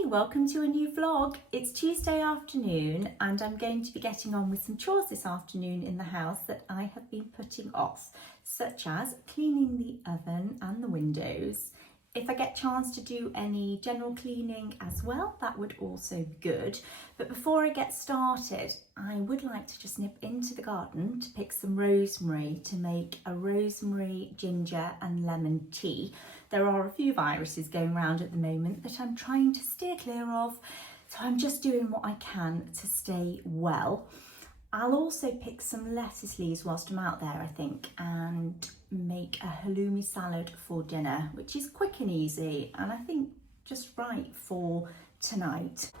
Hi, welcome to a new vlog. It's Tuesday afternoon and I'm going to be getting on with some chores this afternoon in the house that I have been putting off, such as cleaning the oven and the windows. If I get a chance to do any general cleaning as well, that would also be good. But before I get started, I would like to just nip into the garden to pick some rosemary to make a rosemary, ginger and lemon tea. There are a few viruses going around at the moment that I'm trying to steer clear of, so I'm just doing what I can to stay well. I'll also pick some lettuce leaves whilst I'm out there, I think, and make a halloumi salad for dinner, which is quick and easy and I think just right for tonight.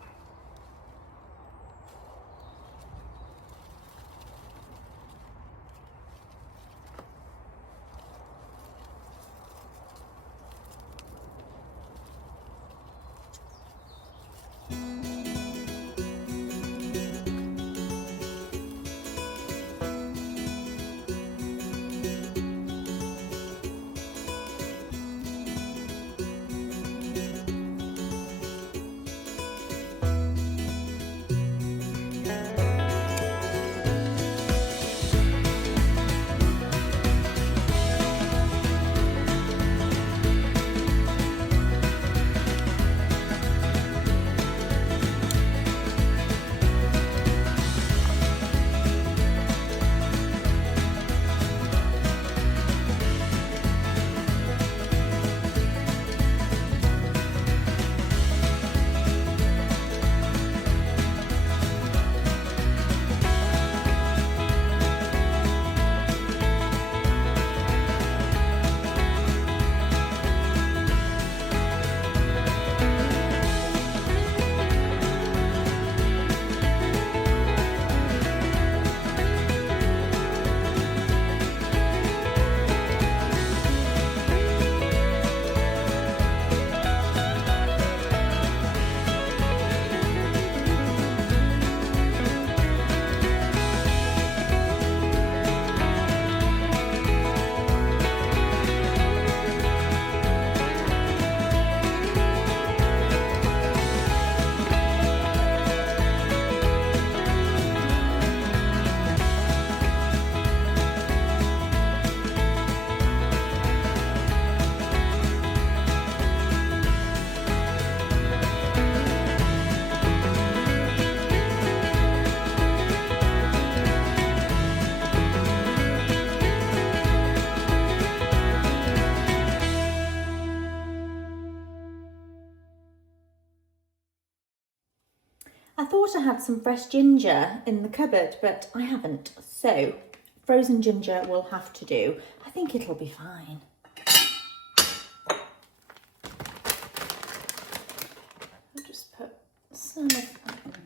I thought I had some fresh ginger in the cupboard, but I haven't. So frozen ginger will have to do. I think it'll be fine. I'll just put some of that in there.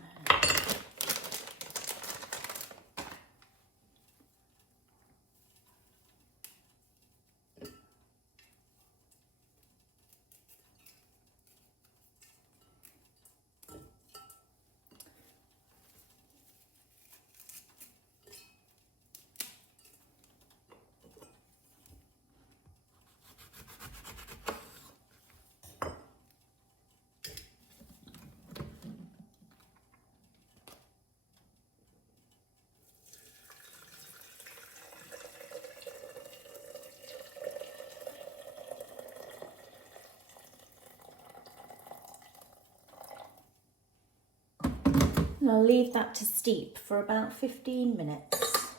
And I'll leave that to steep for about 15 minutes.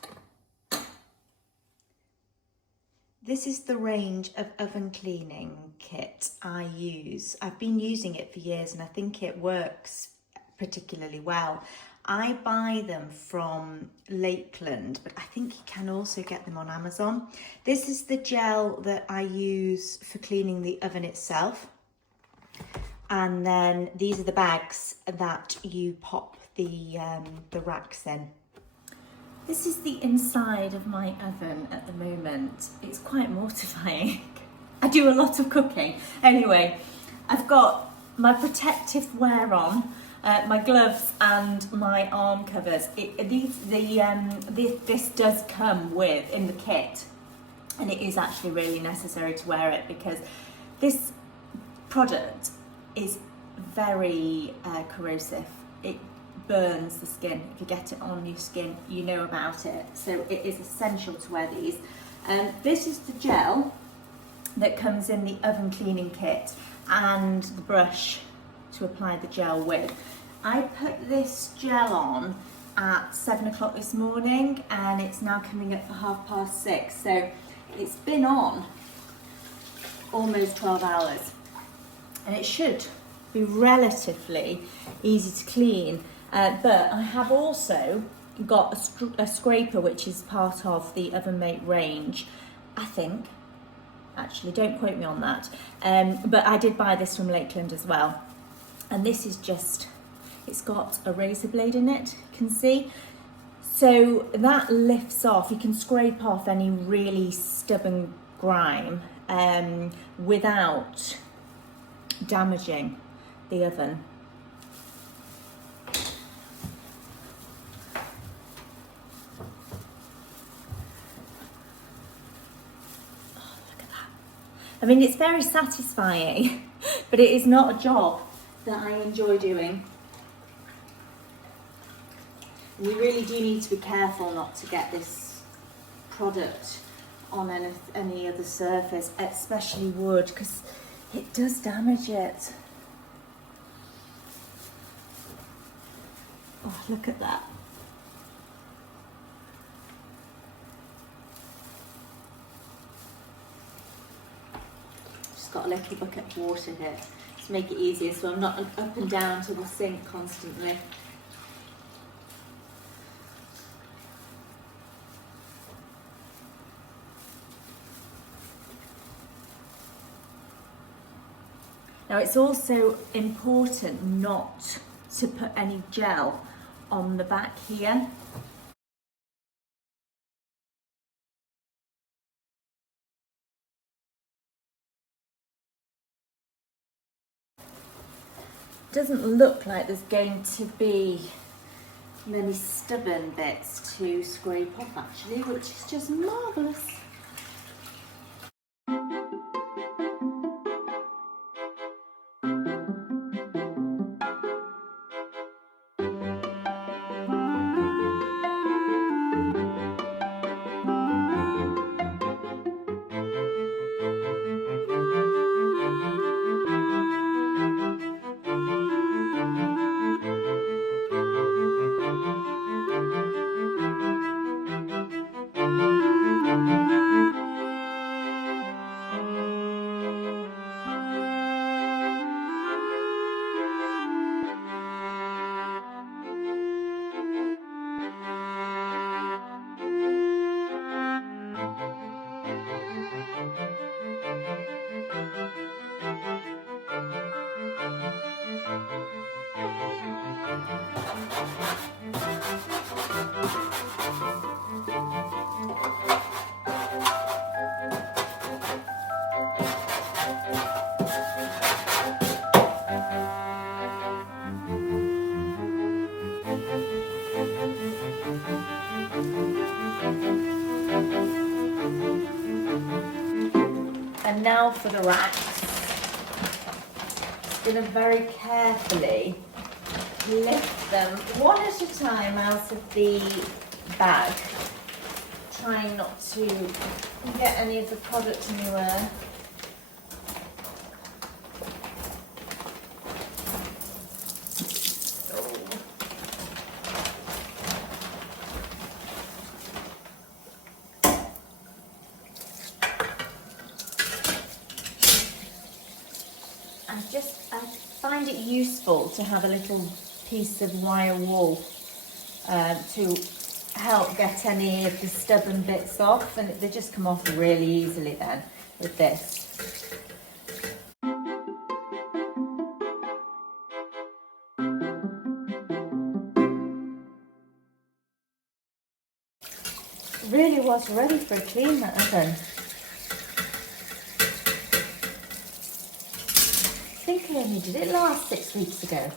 This is the range of oven cleaning kit I use. I've been using it for years and I think it works particularly well. I buy them from Lakeland, but I think you can also get them on Amazon. This is the gel that I use for cleaning the oven itself. And then these are the bags that you pop the racks in. This is the inside of my oven at the moment. It's quite mortifying. I do a lot of cooking. Anyway, I've got my protective wear on, my gloves and my arm covers. This does come with in the kit, and it is actually really necessary to wear it because this product is very corrosive. It burns the skin. If you get it on your skin, you know about it. So it is essential to wear these. This is the gel that comes in the oven cleaning kit and the brush to apply the gel with. I put this gel on at 7 o'clock this morning and it's now coming up for 6:30. So it's been on almost 12 hours and it should be relatively easy to clean. But I have also got a scraper which is part of the Ovenmate range, I think. Actually, don't quote me on that. But I did buy this from Lakeland as well. And this is just, it's got a razor blade in it, you can see. So that lifts off, you can scrape off any really stubborn grime without damaging the oven. I mean, it's very satisfying, but it is not a job that I enjoy doing. We really do need to be careful not to get this product on any other surface, especially wood, because it does damage it. Oh, look at that. Got a little bucket of water here to make it easier so I'm not up and down to the sink constantly. Now it's also important not to put any gel on the back here. Doesn't look like there's going to be many stubborn bits to scrape off actually, which is just marvellous. And now for the racks. Going to very carefully lift them one at a time out of the bag, trying not to get any of the product anywhere. I find it useful to have a little piece of wire wool to help get any of the stubborn bits off, and they just come off really easily then with this. It really was ready for a clean, that oven. I think I only did it last 6 weeks ago.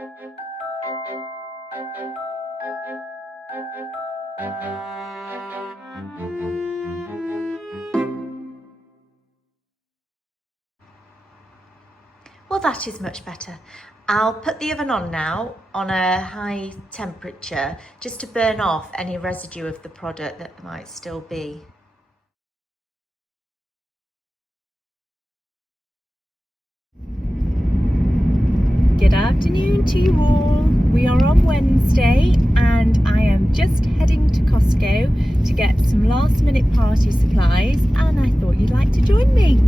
Well, that is much better. I'll put the oven on now on a high temperature just to burn off any residue of the product that might still be. Good afternoon to you all. We are on Wednesday and I am just heading to Costco to get some last minute party supplies, and I thought you'd like to join me.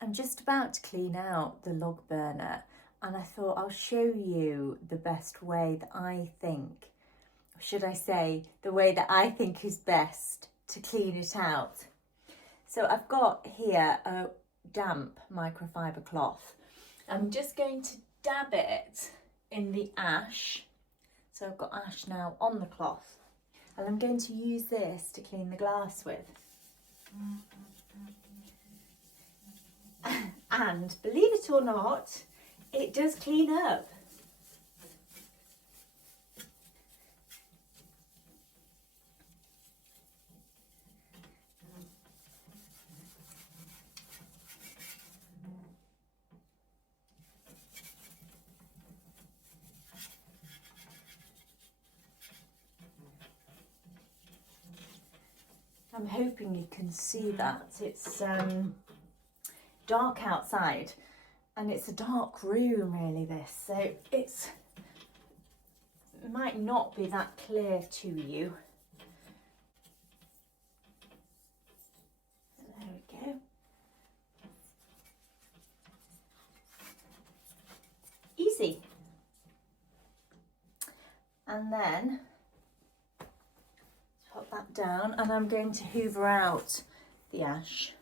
I'm just about to clean out the log burner, and I thought I'll show you the best way that I think, or should I say, the way that I think is best to clean it out. So I've got here a damp microfiber cloth. I'm just going to dab it in the ash. So I've got ash now on the cloth, and I'm going to use this to clean the glass with. And believe it or not, it does clean up. I'm hoping you can see that. It's dark outside and it's a dark room really, this, so it might not be that clear to you. There we go. Easy. And then put that down, and I'm going to hoover out the ash.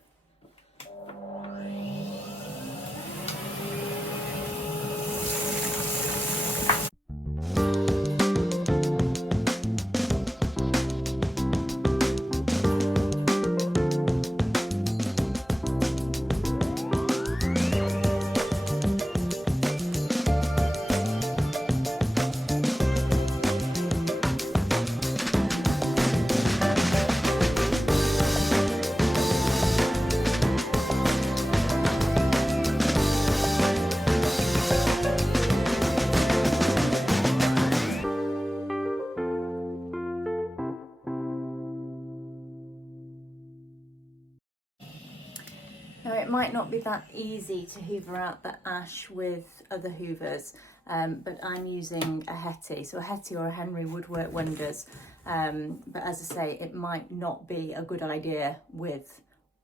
Now, it might not be that easy to hoover out the ash with other hoovers, but I'm using a Hetty. So a Hetty or a Henry would work wonders. But as I say, it might not be a good idea with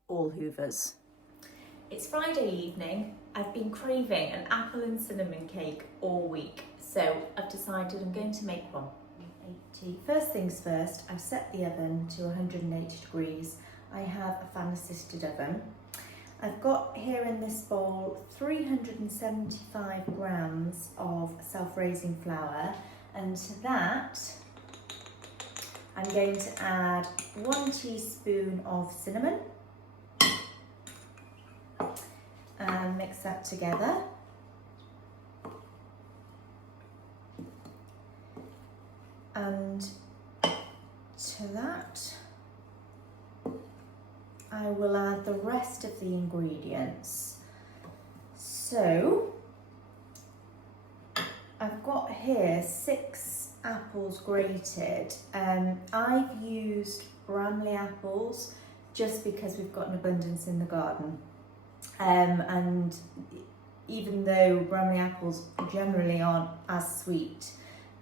all hoovers. It's Friday evening. I've been craving an apple and cinnamon cake all week, so I've decided I'm going to make one. First things first, I've set the oven to 180 degrees. I have a fan assisted oven. I've got here in this bowl 375 grams of self-raising flour, and to that I'm going to add 1 teaspoon of cinnamon and mix that together. And to that I will add the rest of the ingredients. So I've got here 6 apples grated. I've used Bramley apples just because we've got an abundance in the garden. And even though Bramley apples generally aren't as sweet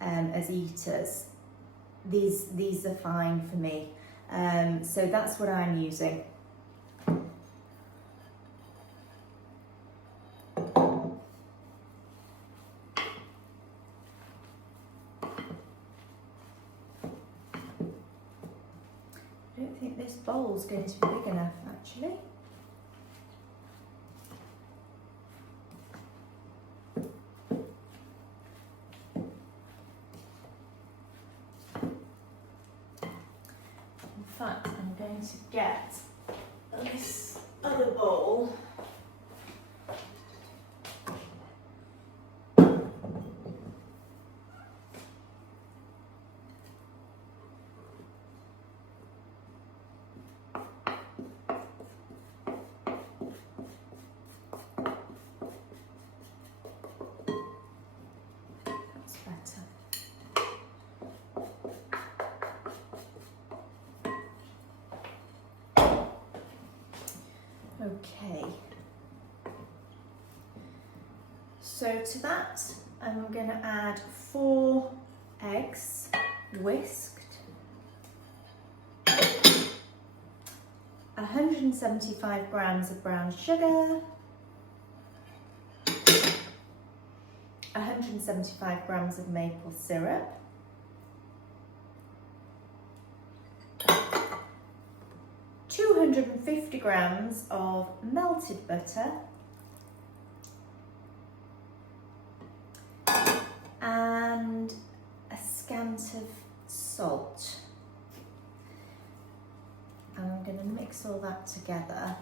as eaters, these are fine for me. So that's what I'm using. I don't think this bowl's going to be big enough actually. In fact, I'm going to get this other bowl. That's better. Okay, so to that I'm going to add 4 eggs whisked, 175 grams of brown sugar, 175 grams of maple syrup, 250 grams of melted butter, and a scant of salt. And I'm going to mix all that together.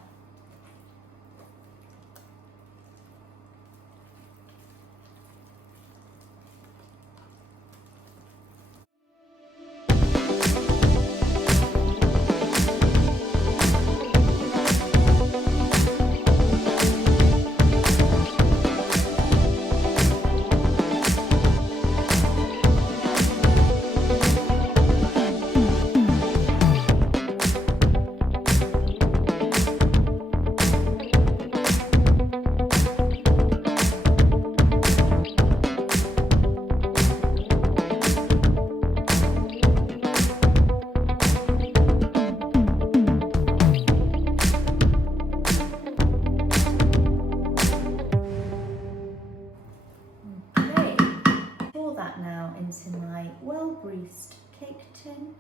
Now into my well-greased cake tin.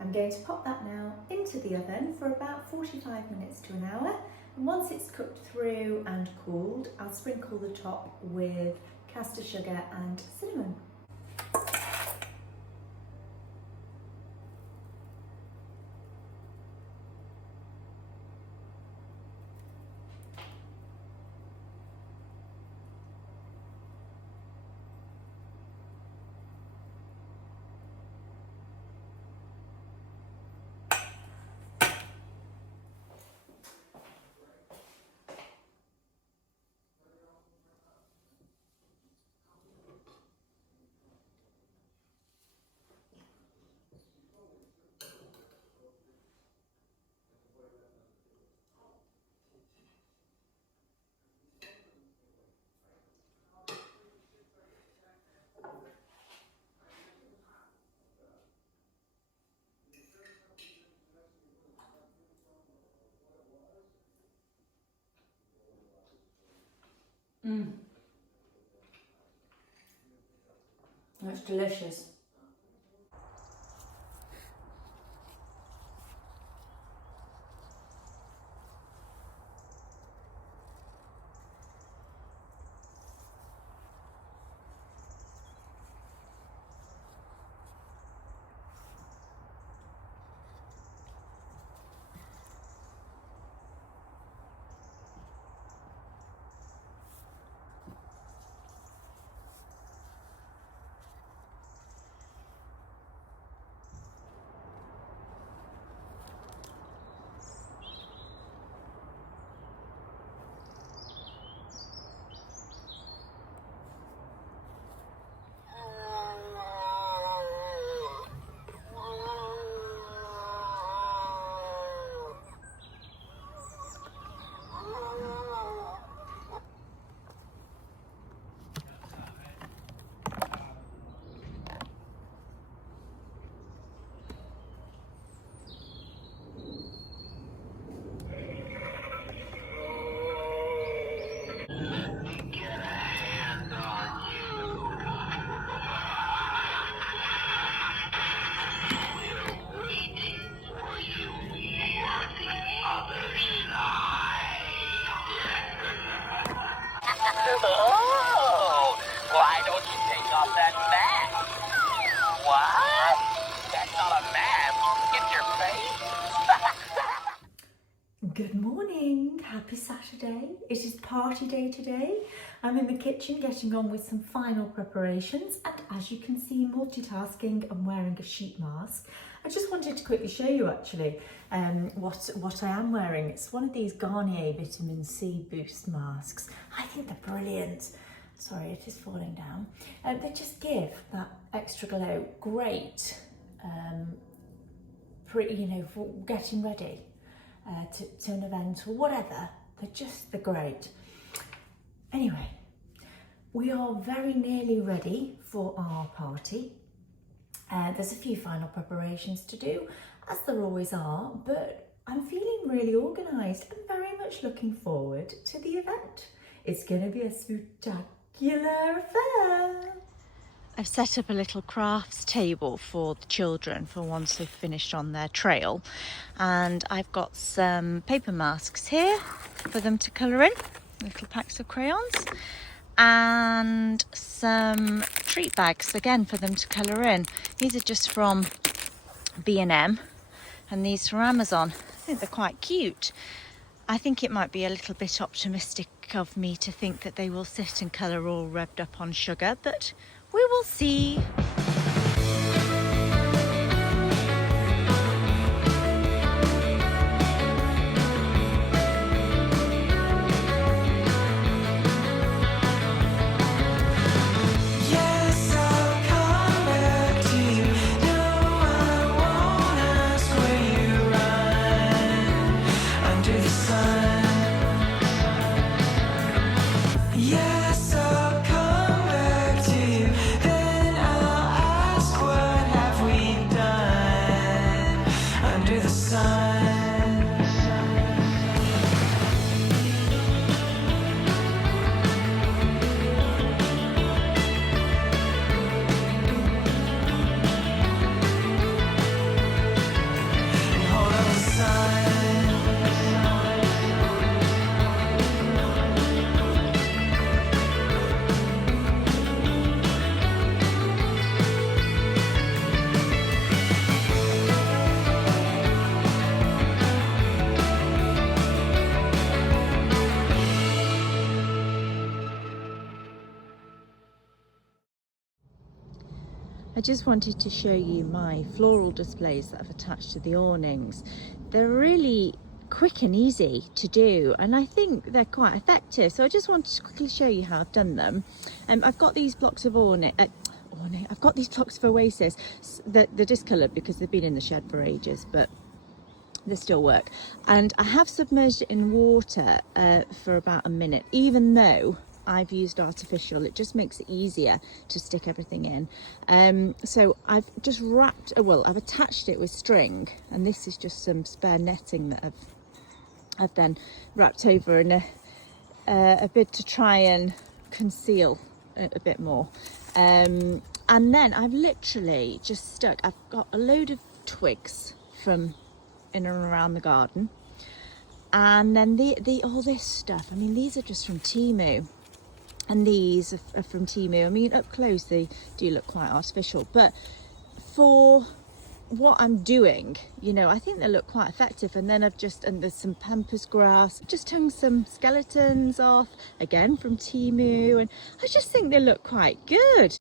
I'm going to pop that now into the oven for about 45 minutes to an hour, and once it's cooked through and cooled, I'll sprinkle the top with caster sugar and cinnamon. That's delicious. Oh, why don't you take off that mask? What? That's not a mask. It's your face. Good morning, happy Saturday. It is party day today. I'm in the kitchen getting on with some final preparations, and as you can see, multitasking and wearing a sheet mask. I just wanted to quickly show you actually what I am wearing. It's one of these Garnier Vitamin C Boost masks. I think they're brilliant. Sorry, it is falling down. They just give that extra glow. Great, for getting ready to an event or whatever. They're great. Anyway, we are very nearly ready for our party. There's a few final preparations to do, as there always are, but I'm feeling really organised and very much looking forward to the event. It's going to be a spectacular affair. I've set up a little crafts table for the children for once they've finished on their trail, and I've got some paper masks here for them to colour in, little packs of crayons, and some treat bags again for them to colour in. These are just from B&M and these from Amazon. I think they're quite cute. I think it might be a little bit optimistic of me to think that they will sit and colour all revved up on sugar, but we will see. I just wanted to show you my floral displays that I've attached to the awnings. They're really quick and easy to do, and I think they're quite effective. So I just wanted to quickly show you how I've done them. I've got these blocks of I've got these blocks of oasis. They're discoloured because they've been in the shed for ages, but they still work. And I have submerged it in water for about a minute, even though I've used artificial. It just makes it easier to stick everything in. So I've just I've attached it with string, and this is just some spare netting that I've then wrapped over in a bit to try and conceal a bit more. And then I've literally just stuck, I've got a load of twigs from in and around the garden, and then all this stuff, I mean, these are just from Temu, and these are from Temu. I mean, up close they do look quite artificial, but for what I'm doing, you know, I think they look quite effective. And then and there's some pampas grass, just hung some skeletons off, again from Temu, and I just think they look quite good.